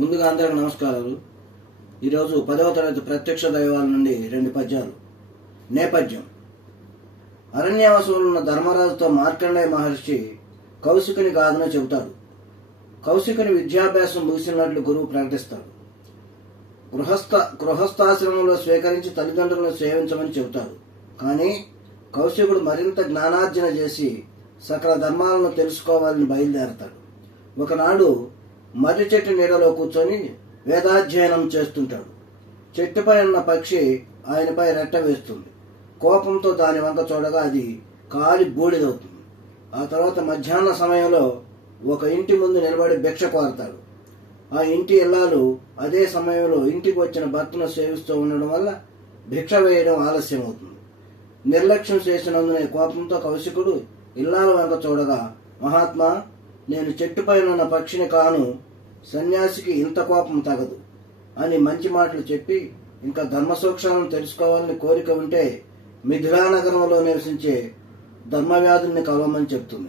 ముందుగా అందరికి నమస్కారాలు. ఈరోజు పదవ తరగతి ప్రత్యక్ష దైవాల నుండి రెండు పద్యాలు. నేపథ్యం. అరణ్యవాసంలో ఉన్న ధర్మరాజుతో మార్కండేయ మహర్షి కౌశికుని గాథను చెబుతాడు. కౌశికుని విద్యాభ్యాసం ముగిసినట్లు గురువు ప్రకటిస్తాడు గృహస్థ గృహస్థాశ్రమంలో స్వీకరించి తల్లిదండ్రులను సేవించమని చెబుతాడు. కానీ కౌశికుడు మరింత జ్ఞానార్జన చేసి సకల ధర్మాలను తెలుసుకోవాలని బయలుదేరతాడు. ఒకనాడు మర్రి చెట్టు నీడలో కూర్చొని వేదాధ్యయనం చేస్తుంటాడు. చెట్టుపై ఉన్న పక్షి ఆయనపై రెట్ట వేస్తుంది. కోపంతో దాని వంక చూడగా అది కాలి బూడిదవుతుంది. ఆ తర్వాత మధ్యాహ్న సమయంలో ఒక ఇంటి ముందు నిలబడి భిక్ష కోరతాడు. ఆ ఇంటి ఇల్లాలు అదే సమయంలో ఇంటికి వచ్చిన భర్తను సేవిస్తూ ఉండడం వల్ల భిక్ష వేయడం ఆలస్యం అవుతుంది నిర్లక్ష్యం చేసినందునే కోపంతో కౌశికుడు ఇల్లాల వంక చూడగా మహాత్మా నేను చెట్టుపైన ఉన్న పక్షిని కాను సన్యాసికి ఇంత కోపం తగదు అని మంచి మాటలు చెప్పి ఇంకా ధర్మ సూక్ష్మాలను తెలుసుకోవాలని కోరిక ఉంటే మిథిలా నగరంలో నివసించే ధర్మవ్యాధుల్ని కలవమని చెప్తుంది.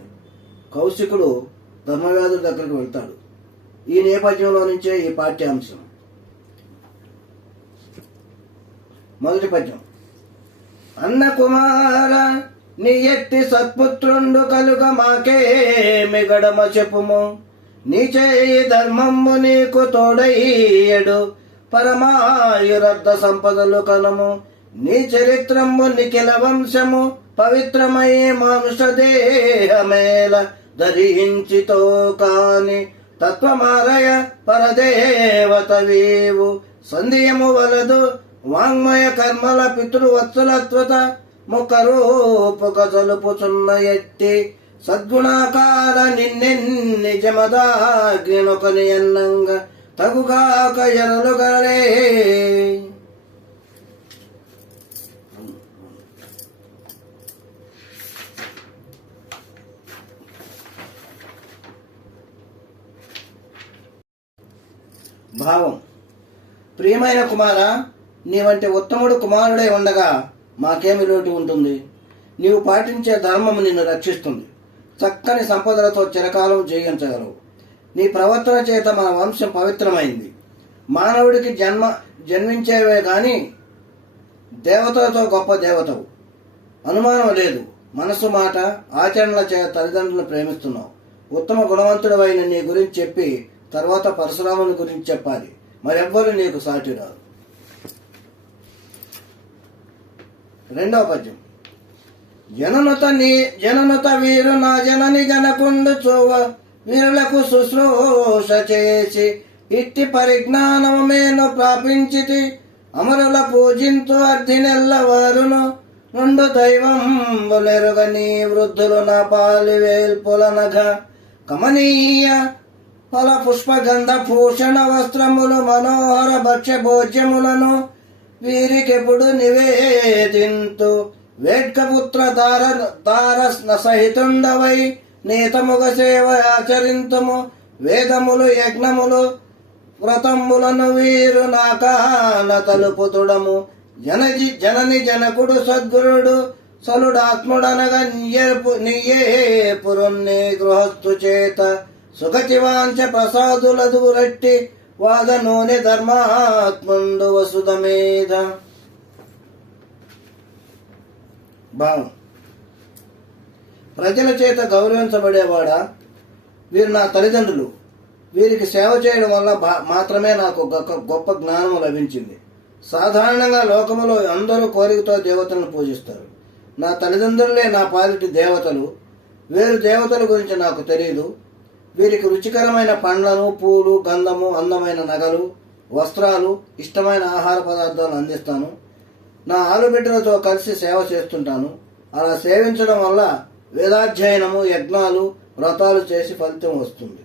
కౌశికుడు ధర్మవ్యాధుల దగ్గరికి వెళ్తాడు. ఈ నేపథ్యంలో నుంచే ఈ పాఠ్యాంశం. మొదటి పద్యం. అన్న కుమార నీ ఎత్తి సత్పుత్రుండు కలుగ మాకే గడమ చెప్పుము. నీ ధర్మము నీకు తోడయ్యడు. పరమాయురర్ధ సంపదలు కలము. నీ చరిత్రము నిఖిల వంశము. పవిత్రమయ్యే మానుష దేహమేల ధరించితో కాని తత్వమారయ పరదేవత వీవు. సంధియము వలదు వాంగ్మయ కర్మల పితృవత్సలత్వత. ముఖరూపుక జలుపుచున్న ఎట్టి సద్గుణాకార నిన్ జమదాగ్నినొకని అన్నంగ తగుగాక ఎరలుగలే భావం. ప్రియమైన కుమార నీ వంటి ఉత్తముడు కుమారుడై ఉండగా మాకేమి లోటు ఉంటుంది? నీవు పాటించే ధర్మము నిన్ను రక్షిస్తుంది. చక్కని సంపదలతో చిరకాలం జీవించగలవు. నీ ప్రవర్తన చేత మన వంశం పవిత్రమైంది. మానవుడికి జన్మ జన్మించేవే కానీ దేవతలతో గొప్ప దేవతవు. అనుమానం లేదు. మనసు మాట ఆచరణల చేత తల్లిదండ్రులను ప్రేమిస్తున్నావు. ఉత్తమ గుణవంతుడవైన నీ గురించి చెప్పి తర్వాత పరశురాముని గురించి చెప్పాలి. మరెవ్వరు నీకు సాటి రాదు రెండవ పద్యం. జననుత నీ జననుత వీరు నా జనని జనకుండు చూవ వీరులకు శుశ్రూష చేసి ఇట్టి పరిజ్ఞానము మేను ప్రాపించితి. అమరుల పూజింతు అర్ధినెల్ల వారును రెండు దైవంబులెరుగని వృద్ధులు నా పాలి వేల్పులనగ కమనీయ ఫల పుష్పగంధ భూషణ వస్త్రములు మనోహర భక్ష్య భోజ్యములను వీరికెప్పుడు నివేదింతు. వేడ్కపుత్ర దార దార సహితుండవై నీతముగ సేవ ఆచరింతుము వేదములు యజ్ఞములు వ్రతములను వీరు నాకాన తలుపుతుడము. జనజి జనని జనకుడు సద్గురుడు సలుడాత్ముడనగా నియర్పు నియే పురుణ్ణి గృహస్థు చేత. సుఖచివాంచ ప్రసాదులదు రట్టి వాద నూనె ధర్మాత్ముండు వసుధమేధ భావం ప్రజల చేత గౌరవించబడేవాడా? వీరు నా తల్లిదండ్రులు. వీరికి సేవ చేయడం వల్ల మాత్రమే నాకు గొప్ప గొప్ప జ్ఞానం లభించింది. సాధారణంగా లోకములో అందరూ కోరికతో దేవతలను పూజిస్తారు. నా తల్లిదండ్రులే నా పాలిటి దేవతలు. వేరు దేవతల గురించి నాకు తెలియదు వీరికి రుచికరమైన పండ్లను పూలు గంధము అందమైన నగలు వస్త్రాలు ఇష్టమైన ఆహార పదార్థాలు అందిస్తాను. నా ఆలుబిడ్డలతో కలిసి సేవ చేస్తుంటాను. అలా సేవించడం వల్ల వేదాధ్యయనము యజ్ఞాలు వ్రతాలు చేసి ఫలితం వస్తుంది.